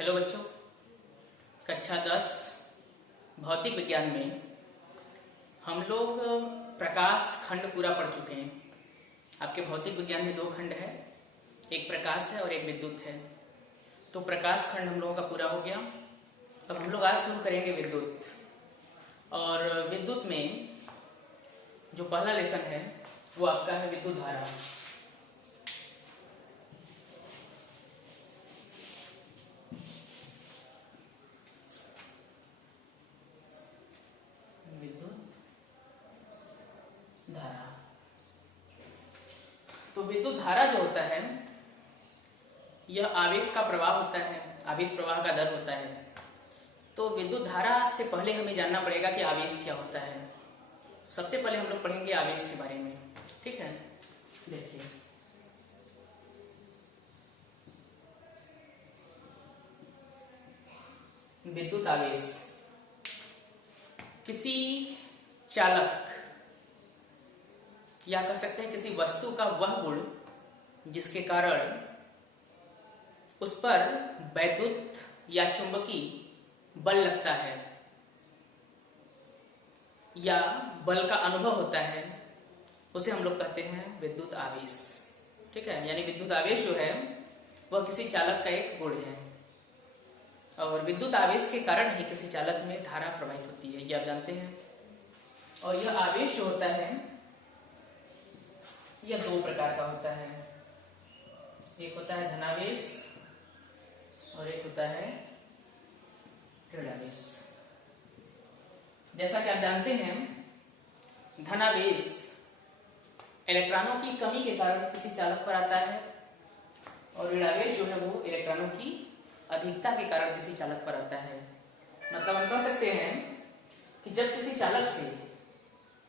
Hello बच्चों, कक्षा 10 भौतिक विज्ञान में हम लोग प्रकाश खंड पूरा पढ़ चुके हैं। आपके भौतिक विज्ञान में 2 खंड है, एक प्रकाश है और एक विद्युत है। तो प्रकाश खंड हम लोगों का पूरा हो गया। अब हम लोग आज शुरू करेंगे विद्युत। और विद्युत में जो पहला लेसन है वो आपका है विद्युत धारा। धारा। तो विद्युत धारा जो होता है यह आवेश का प्रवाह होता है, आवेश प्रवाह का दर होता है। तो विद्युत धारा से पहले हमें जानना पड़ेगा कि आवेश क्या होता है। सबसे पहले हम लोग पढ़ेंगे आवेश के बारे में, ठीक है। देखिए, विद्युत आवेश किसी चालक या कह सकते हैं किसी वस्तु का वह गुण जिसके कारण उस पर वैद्युत या चुंबकीय बल लगता है या बल का अनुभव होता है, उसे हम लोग कहते हैं विद्युत आवेश, ठीक है। यानी विद्युत आवेश जो है वह किसी चालक का एक गुण है और विद्युत आवेश के कारण ही किसी चालक में धारा प्रवाहित होती है, ये आप जानते हैं। और यह आवेश जो होता है यह 2 प्रकार का होता है, एक होता है धनावेश और एक होता है ऋणावेश। जैसा कि आप जानते हैं, धनावेश इलेक्ट्रॉनों की कमी के कारण किसी चालक पर आता है और ऋणावेश जो है वो इलेक्ट्रॉनों की अधिकता के कारण किसी चालक पर आता है। मतलब हम कह सकते हैं कि जब किसी चालक से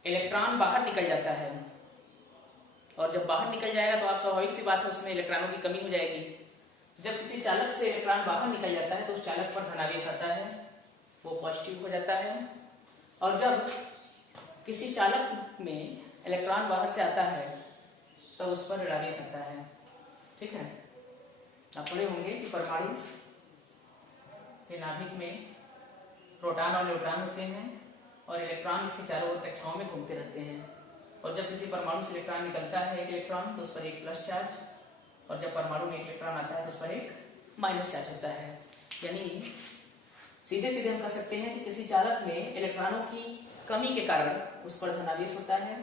इलेक्ट्रॉन बाहर निकल जाता है और जब बाहर निकल जाएगा तो आप स्वाभाविक सी बात है उसमें इलेक्ट्रॉनों की कमी हो जाएगी। जब किसी चालक से इलेक्ट्रॉन बाहर निकल जाता है तो उस चालक पर धनावेश आता है, वो पॉजिटिव हो जाता है। और जब किसी चालक में इलेक्ट्रॉन बाहर से आता है तो उस पर ऋणावेश आता है, ठीक है। आप पढ़े होंगे कि परमाणु के नाभिक में प्रोटॉन और न्यूट्रॉन होते हैं और इलेक्ट्रॉन इसके चारों ओर कक्षाओं में घूमते रहते हैं। और जब किसी परमाणु से इलेक्ट्रॉन निकलता है, एक इलेक्ट्रॉन, तो उस पर एक प्लस चार्ज, और जब परमाणु में एक इलेक्ट्रॉन आता है तो उस पर एक माइनस चार्ज होता है। यानी सीधे सीधे हम कह सकते हैं कि किसी चालक में इलेक्ट्रॉनों की कमी के कारण उस पर धनावेश होता है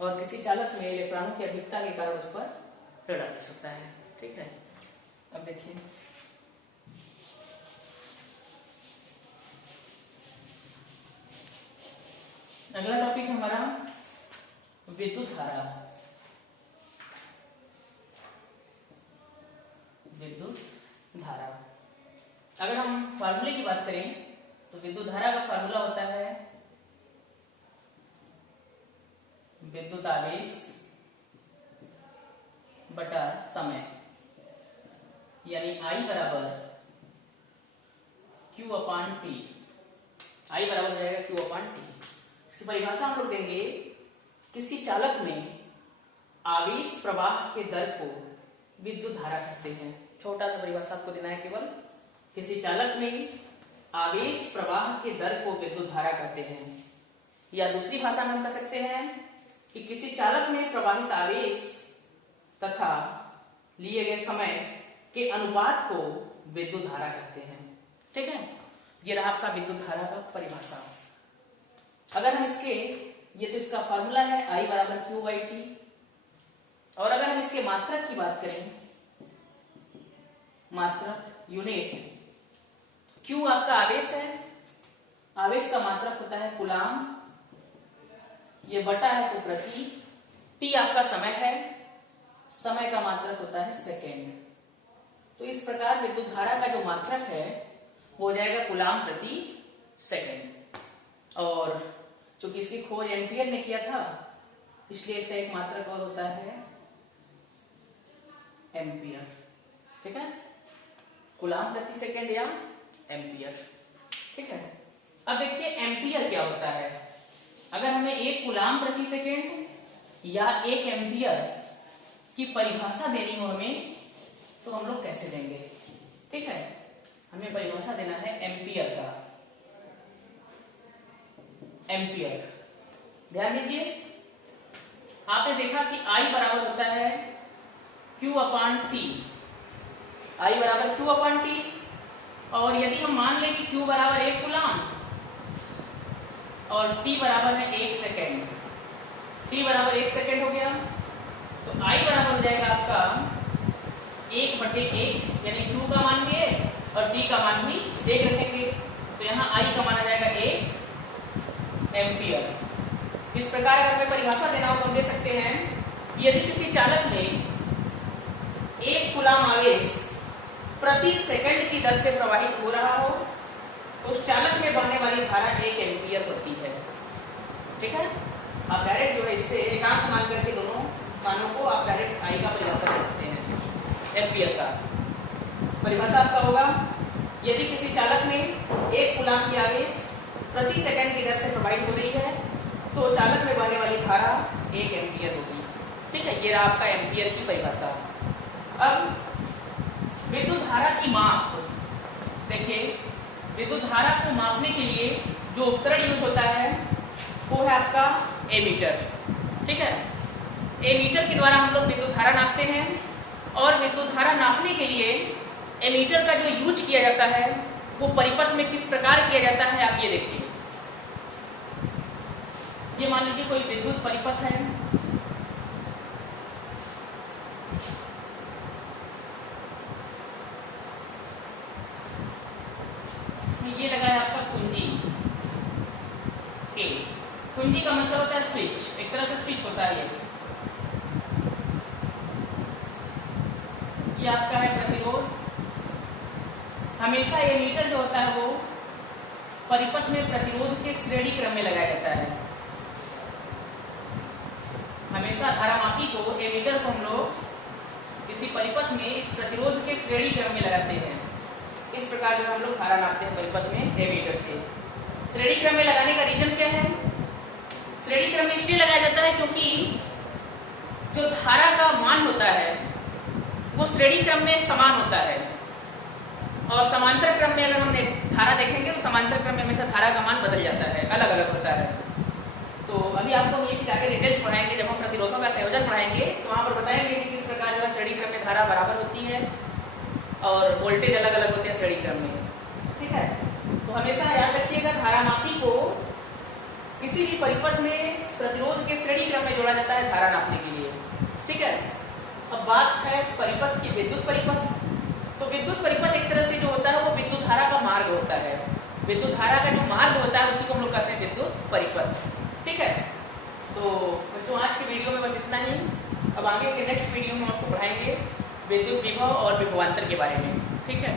और किसी चालक में इलेक्ट्रॉनों की अधिकता के कारण उस पर ऋणावेश होता है, ठीक है। अब देखिए, अगला टॉपिक हमारा विद्युत धारा। विद्युत धारा, अगर हम फार्मूले की बात करें तो विद्युत धारा का फार्मूला होता है विद्युत आवेश बटा समय, यानी I बराबर Q/T। I बराबर हो जाएगा Q/T। इसकी परिभाषा हम लोग देंगे, किसी चालक में आवेश प्रवाह के दर को विद्युत धारा कहते हैं। छोटा सा परिभाषा आपको देना है केवल, किसी चालक में आवेश प्रवाह के दर को विद्युत धारा कहते हैं। या दूसरी भाषा में हम कह सकते हैं कि किसी चालक में प्रवाहित आवेश तथा लिए गए समय के अनुपात को विद्युत धारा कहते हैं, ठीक है। ये रहा आपका विद्युत धारा का परिभाषा। अगर हम इसके, ये तो इसका फॉर्मूला है I बराबर Q/T, और अगर हम इसके मात्रक की बात करें, मात्रक यूनिट, Q आपका आवेश है, आवेश का मात्रक होता है कूलाम, ये बटा है तो प्रति, T आपका समय है, समय का मात्रक होता है सेकेंड। तो इस प्रकार विद्युत धारा का जो मात्रक है वो हो जाएगा कूलाम प्रति सेकेंड। और चूंकि इसकी खोज एम्पियर ने किया था इसलिए इसका एक मात्रक और होता है एम्पियर, ठीक है। कूलाम प्रति सेकेंड या एम्पियर, ठीक है। अब देखिए एम्पियर क्या होता है। अगर हमें 1 कूलाम प्रति सेकेंड या 1 एम्पियर की परिभाषा देनी हो हमें, तो हम लोग कैसे देंगे, ठीक है। हमें परिभाषा देना है एम्पियर का। एम्पियर, ध्यान दीजिए, आपने देखा कि I बराबर होता है Q/T। I बराबर Q/T, और यदि हम मान लें कि Q बराबर 1 कूलाम और T बराबर है 1 सेकेंड, T बराबर 1 सेकेंड हो गया, तो I बराबर हो जाएगा आपका 1/1, यानी Q का मान भी 1 और T का मान भी 1 रखेंगे, तो यहाँ I का माना जाएगा 1 एम्पियर। इस प्रकार अगर हमें परिभाषा देना हो तो हम दे सकते हैं कि यदि किसी चालक में 1 कूलाम आवेश प्रति सेकंड की दर से प्रवाहित हो रहा हो तो उस चालक में बहने वाली धारा 1 एम्पियर होती है। ठीक है, आप डायरेक्ट जो है इससे एकांश मान करके दोनों मानों को आप डायरेक्ट आई का परिभाषा दे सकते हैं। एम्पियर का परिभाषा आपका होगा, यदि किसी चालक में 1 कूलाम की आवेश प्रति सेकंड की दर से प्रवाहित हो रही है तो चालक में बहने वाली धारा 1 एम्पियर होगी। ठीक है, ये रहा आपका एम्पियर की परिभाषा। अब विद्युत धारा की माप देखिए, विद्युत धारा को मापने के लिए जो उपकरण यूज होता है वो है आपका एमीटर। ठीक है, एमीटर के द्वारा हम लोग विद्युत धारा नापते हैं, और विद्युत धारा नापने के लिए एमीटर का जो यूज किया जाता है वो परिपथ में किस प्रकार किया जाता है आप ये देखिए। ये मान लीजिए कोई विद्युत परिपथ है, ये लगा है आपका कुंजी के। कुंजी का मतलब होता है स्विच, एक तरह से स्विच होता है। ये आपका है प्रतिरोध। हमेशा एमीटर जो होता है वो परिपथ में प्रतिरोध के श्रेणी क्रम में लगाया जाता है। हमेशा धारामापी को, एमीटर को हम लोग किसी परिपथ में इस प्रतिरोध के श्रेणी क्रम में लगाते हैं। इस प्रकार जो हम लोग धारा नापते हैं परिपथ में एमीटर से। श्रेणी क्रम में लगाने का रीजन क्या है? श्रेणी क्रम में इसलिए लगाया जाता है क्योंकि जो धारा का मान होता है वो श्रेणी क्रम में समान होता है, और समांतर क्रम में अगर हम धारा देखेंगे तो समांतर क्रम में हमेशा धारा का मान बदल जाता है, अलग अलग होता है। तो अभी आपको ये चीज आगे डिटेल्स पढ़ाएंगे, जब हम प्रतिरोधों का संयोजन पढ़ाएंगे तो वहां पर बताएंगे कि किस प्रकार जो है श्रेणी क्रम में धारा बराबर होती है और वोल्टेज अलग अलग होते हैं श्रेणी क्रम में। ठीक है, तो हमेशा याद रखिएगा धारामापी को किसी भी परिपथ में प्रतिरोध के श्रेणी क्रम में जोड़ा जाता है धारा नापने के लिए। ठीक है, अब बात है परिपथ की, विद्युत परिपथ। तो विद्युत परिपथ एक तरह से जो होता है वो विद्युत धारा का मार्ग होता है। विद्युत धारा का जो मार्ग होता है उसी को हम लोग कहते हैं विद्युत परिपथ। ठीक है, तो बच्चों आज के वीडियो में बस इतना ही। अब आगे के नेक्स्ट वीडियो में हम आपको पढ़ाएंगे विद्युत विभव और विभवांतर के बारे में। ठीक है।